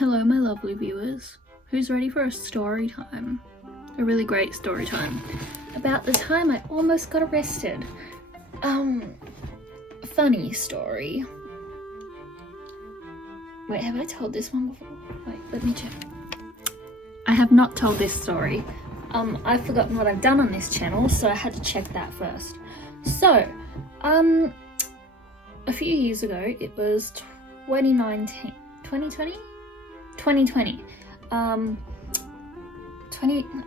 Hello, my lovely viewers. Who's ready for a story time? A really great story time about the time I almost got arrested. Funny story. Wait, have I told this one before? Wait, let me check. I have not told this story. I've forgotten what I've done on this channel, so I had to check that first. So, a few years ago, it was 2019, 2020? 2020.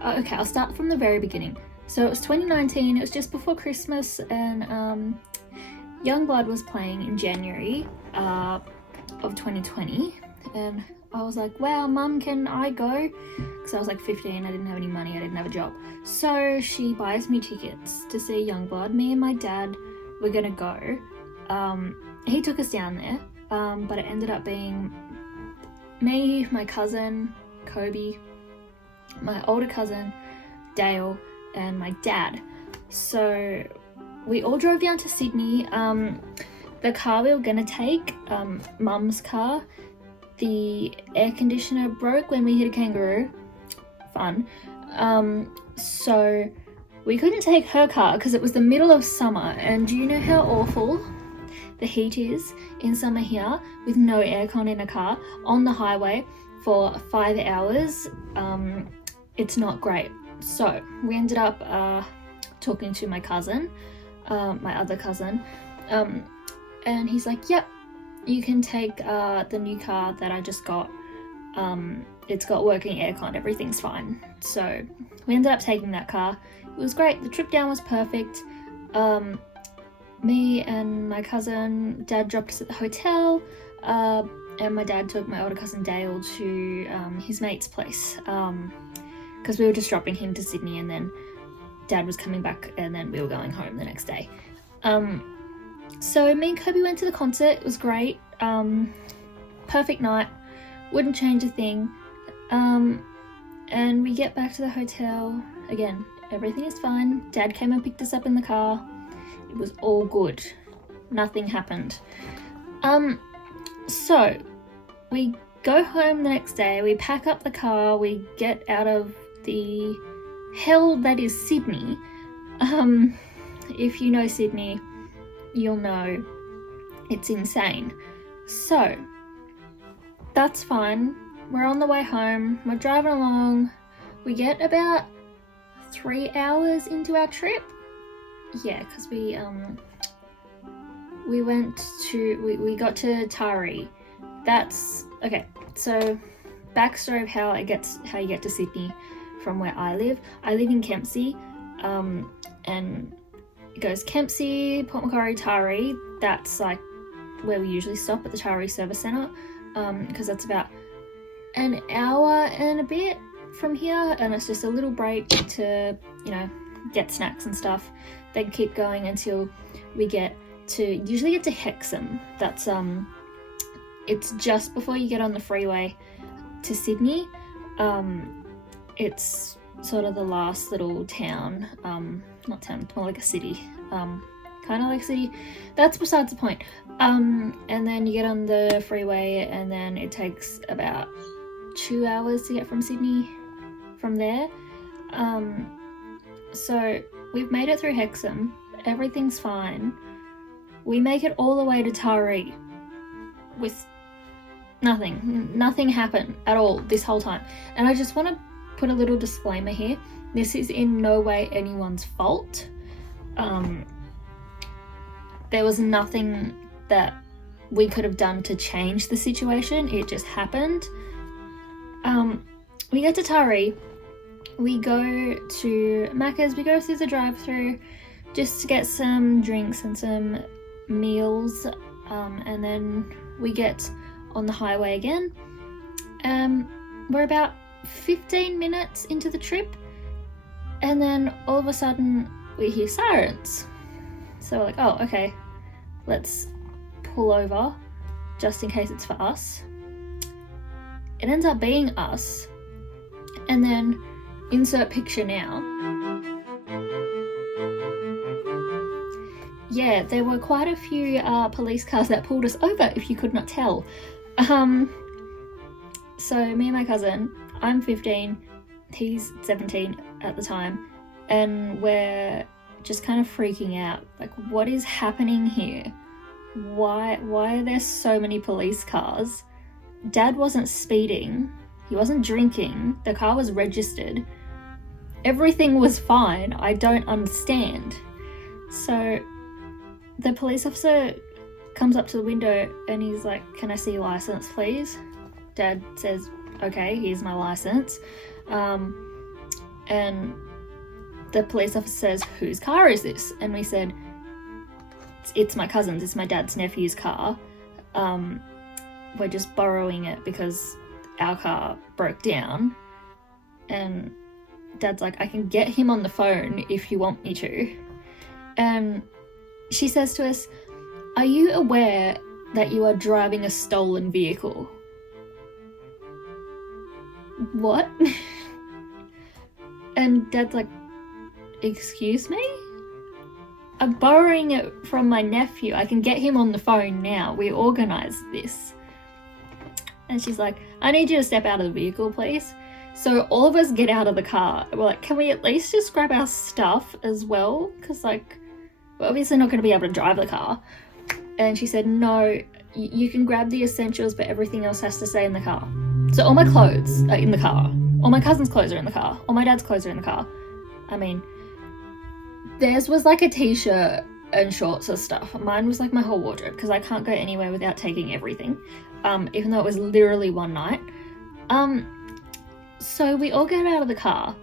Okay, I'll start from the very beginning. So it was 2019, it was just before Christmas, and Youngblood was playing in January of 2020, and I was like, wow, Mum, can I go? Because I was like 15, I didn't have any money, I didn't have a job. So she buys me tickets to see Youngblood. Me and my dad were gonna go. He took us down there, but it ended up being me, my cousin, Kobe, my older cousin, Dale, and my dad. So we all drove down to Sydney. The car we were gonna take, Mum's car, the air conditioner broke when we hit a kangaroo. Fun. So we couldn't take her car because it was the middle of summer, and do you know how awful the heat is in summer here with no aircon in a car on the highway for 5 hours? It's not great. So we ended up talking to my cousin, my other cousin, and he's like, yep, you can take the new car that I just got. It's got working aircon, everything's fine. So we ended up taking that car. It was great. The trip down was perfect. Me and my cousin, Dad dropped us at the hotel, and my dad took my older cousin Dale to his mate's place, because we were just dropping him to Sydney, and then Dad was coming back, and then we were going home the next day. So me and Kobe went to the concert. It was great. Perfect night. Wouldn't change a thing. And we get back to the hotel. Again, everything is fine. Dad came and picked us up in the car. It was all good. Nothing happened. So we go home the next day. We pack up the car. We get out of the hell that is Sydney. If you know Sydney, you'll know it's insane. So that's fine. We're on the way home. We're driving along. We get about 3 hours into our trip. Yeah, because we got to Taree. That's okay. So backstory of how you get to Sydney from where I live. I live in Kempsey, and it goes Kempsey, Port Macquarie, Taree. That's like where we usually stop at the Taree Service Centre, because that's about an hour and a bit from here, and it's just a little break to, get snacks and stuff. Then keep going until we usually get to Hexham. That's it's just before you get on the freeway to Sydney. It's sort of the last little town, not town, it's more like a city, kind of like a city. That's besides the point. And then you get on the freeway, and then it takes about 2 hours to get from Sydney from there. So we've made it through Hexham. Everything's fine. We make it all the way to Taree with nothing happened at all this whole time. And I just want to put a little disclaimer here. This is in no way anyone's fault. There was nothing that we could have done to change the situation. It just happened. We get to Taree. We go to Macca's. We go through the drive-thru just to get some drinks and some meals, and then we get on the highway again. We're about 15 minutes into the trip, and then all of a sudden we hear sirens. So we're like, oh, okay, let's pull over just in case it's for us. It ends up being us, and then insert picture now. Yeah, there were quite a few police cars that pulled us over, if you could not tell. So me and my cousin, I'm 15, he's 17 at the time, and we're just kind of freaking out. Like, what is happening here? Why are there so many police cars? Dad wasn't speeding, he wasn't drinking, the car was registered. Everything was fine. I don't understand. So the police officer comes up to the window and he's like, "Can I see your license, please?" Dad says, "Okay, here's my license." And the police officer says, "Whose car is this?" And we said, it's my cousin's, it's my dad's nephew's car. We're just borrowing it because our car broke down. And Dad's like, "I can get him on the phone if you want me to." And she says to us, "Are you aware that you are driving a stolen vehicle?" What? And Dad's like, "Excuse me? I'm borrowing it from my nephew. I can get him on the phone now. We organised this." And she's like, "I need you to step out of the vehicle, please." So all of us get out of the car. We're like, "Can we at least just grab our stuff as well? Because, like, we're obviously not going to be able to drive the car." And she said, "No, you can grab the essentials, but everything else has to stay in the car." So all my clothes are in the car. All my cousin's clothes are in the car. All my dad's clothes are in the car. I mean, theirs was like a t-shirt and shorts and stuff. Mine was like my whole wardrobe because I can't go anywhere without taking everything, even though it was literally one night. So we all get out of the car.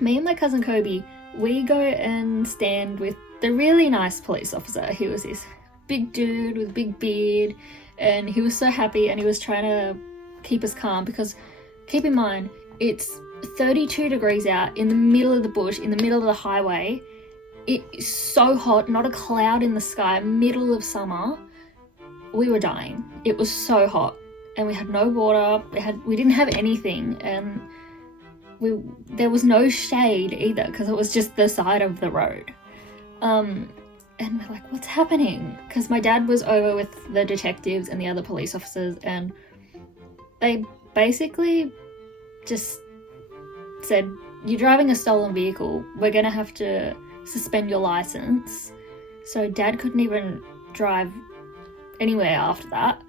Me and my cousin Kobe, we go and stand with the really nice police officer. He was this big dude with a big beard, and he was so happy, and he was trying to keep us calm because, keep in mind, it's 32 degrees out in the middle of the bush, in the middle of the highway. It is so hot, not a cloud in the sky, middle of summer. We were dying. It was so hot, and we had no water. We didn't have anything, and there was no shade either because it was just the side of the road. And we're like, "What's happening?" Because my dad was over with the detectives and the other police officers, and they basically just said, "You're driving a stolen vehicle. We're gonna have to suspend your license." So Dad couldn't even drive anywhere after that.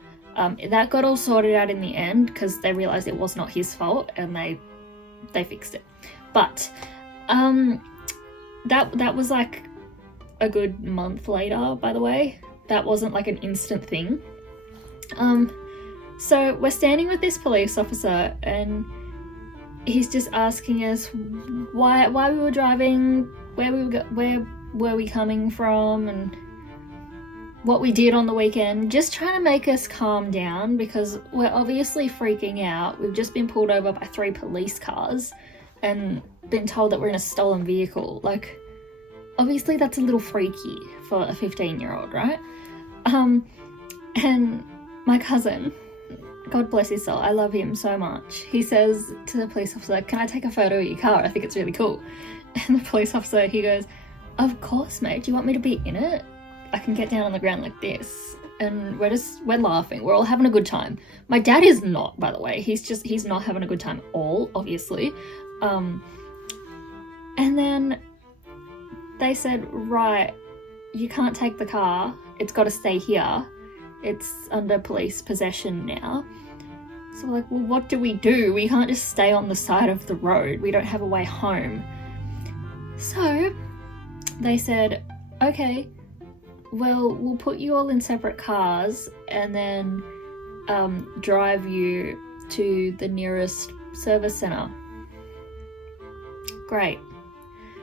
That got all sorted out in the end because they realised it was not his fault, and they fixed it. But that was like a good month later, by the way. That wasn't like an instant thing. So we're standing with this police officer, and he's just asking us why we were driving, where were we coming from, and what we did on the weekend, just trying to make us calm down because we're obviously freaking out. We've just been pulled over by 3 police cars and been told that we're in a stolen vehicle. Like, obviously that's a little freaky for a 15-year-old, right? And my cousin, God bless his soul, I love him so much, he says to the police officer, "Can I take a photo of your car? I think it's really cool." And the police officer, he goes, "Of course, mate. Do you want me to be in it? I can get down on the ground like this." And we're laughing. We're all having a good time. My dad is not, by the way. He's not having a good time at all, obviously. And then they said, "Right, you can't take the car. It's got to stay here. It's under police possession now." So we're like, "Well, what do? We can't just stay on the side of the road. We don't have a way home." So they said, "Okay, well, we'll put you all in separate cars and then drive you to the nearest service centre." Great.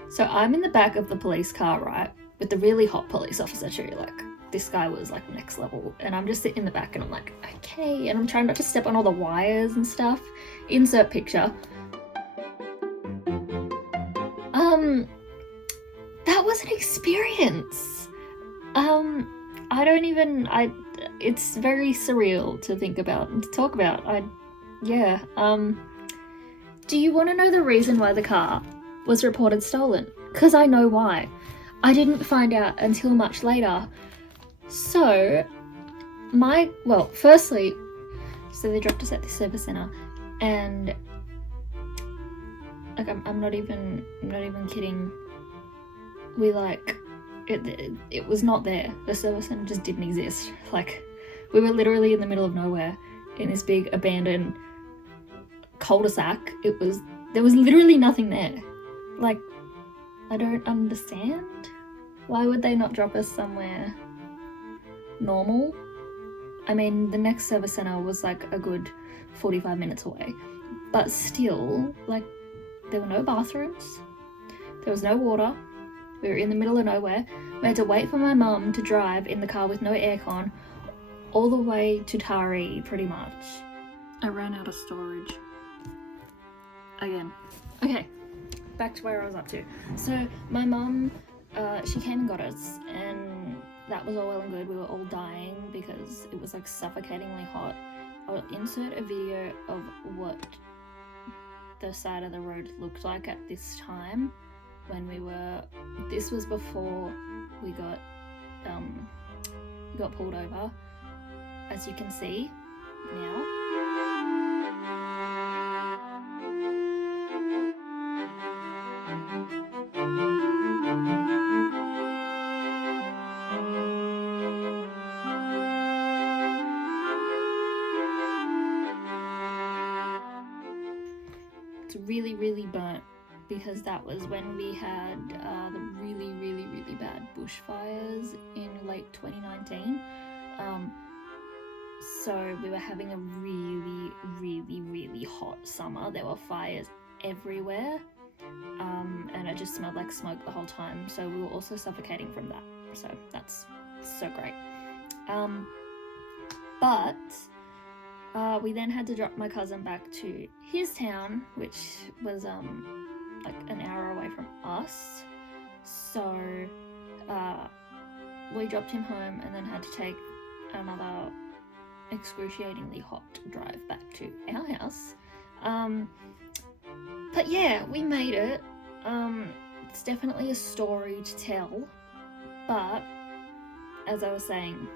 So I'm in the back of the police car, right, with the really hot police officer too. Like, this guy was like next level, and I'm just sitting in the back and I'm like, okay, and I'm trying not to step on all the wires and stuff. Insert picture. That was an experience. It's very surreal to think about and to talk about. Do you want to know the reason why the car was reported stolen? Because I know why. I didn't find out until much later. So, firstly, so they dropped us at the service centre, and like I'm not even kidding. We like it was not there. The service center just didn't exist. Like, we were literally in the middle of nowhere in this big abandoned cul-de-sac. There was literally nothing there. Like, I don't understand. Why would they not drop us somewhere normal? I mean, the next service center was like a good 45 minutes away, but still, like, there were no bathrooms, there was no water, we were in the middle of nowhere. We had to wait for my mum to drive in the car with no aircon all the way to Taree, pretty much. I ran out of storage again. Okay, back to where I was up to. So my mum, she came and got us, and that was all well and good. We were all dying because it was like suffocatingly hot. I'll insert a video of what the side of the road looked like at this time when this was before we got pulled over, as you can see now. It's really, really burnt because that was when we had the really, really, really bad bushfires in late 2019. So we were having a really, really, really hot summer. There were fires everywhere, and it just smelled like smoke the whole time. So we were also suffocating from that. So that's so great. But we then had to drop my cousin back to his town, which was like an hour away from us. So we dropped him home and then had to take another excruciatingly hot drive back to our house. But yeah, we made it. It's definitely a story to tell, but as I was saying,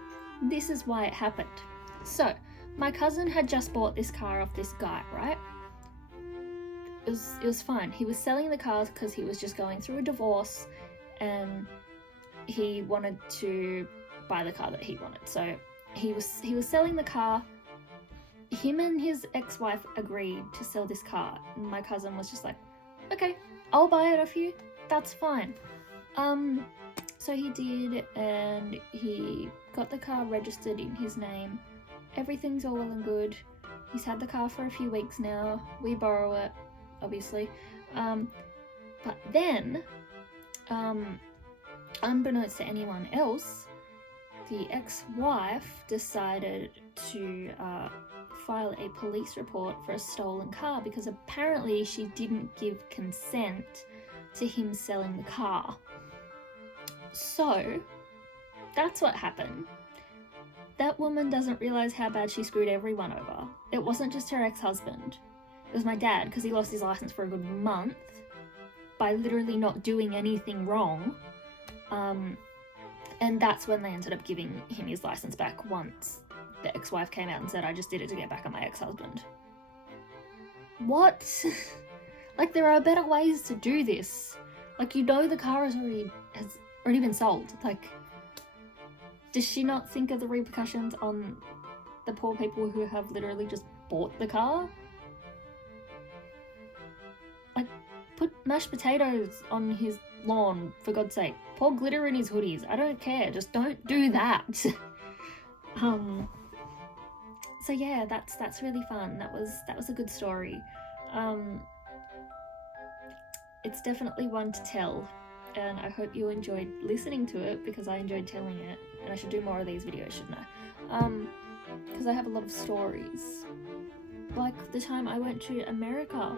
this is why it happened. So my cousin had just bought this car off this guy, right? It was fine. He was selling the cars because he was just going through a divorce and he wanted to buy the car that he wanted. So he was selling the car. Him and his ex-wife agreed to sell this car. And my cousin was just like, okay, I'll buy it off you. That's fine. So he did, and he got the car registered in his name. Everything's all well and good. He's had the car for a few weeks now. We borrow it, obviously. But then, unbeknownst to anyone else, the ex-wife decided to file a police report for a stolen car because apparently she didn't give consent to him selling the car. So, that's what happened. That woman doesn't realise how bad she screwed everyone over. It wasn't just her ex-husband. It was my dad, because he lost his licence for a good month by literally not doing anything wrong. And that's when they ended up giving him his licence back once the ex-wife came out and said, I just did it to get back at my ex-husband. What? Like, there are better ways to do this. Like, you know the car has already been sold. Like, does she not think of the repercussions on the poor people who have literally just bought the car? Like, put mashed potatoes on his lawn, for God's sake. Pour glitter in his hoodies. I don't care. Just don't do that. So yeah, that's really fun. That was a good story. It's definitely one to tell, and I hope you enjoyed listening to it because I enjoyed telling it, and I should do more of these videos, shouldn't I? Because I have a lot of stories. Like the time I went to America.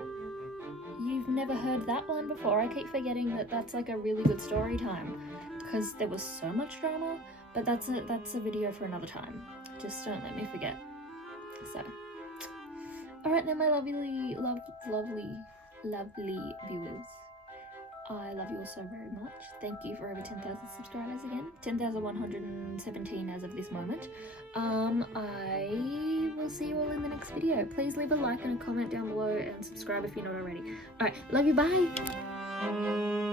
You've never heard that one before. I keep forgetting that that's like a really good story time because there was so much drama, but that's a video for another time. Just don't let me forget. So, alright then, my lovely viewers. I love you all so very much. Thank you for over 10,000 subscribers again. 10,117 as of this moment. I will see you all in the next video. Please leave a like and a comment down below and subscribe if you're not already. Alright, love you, bye!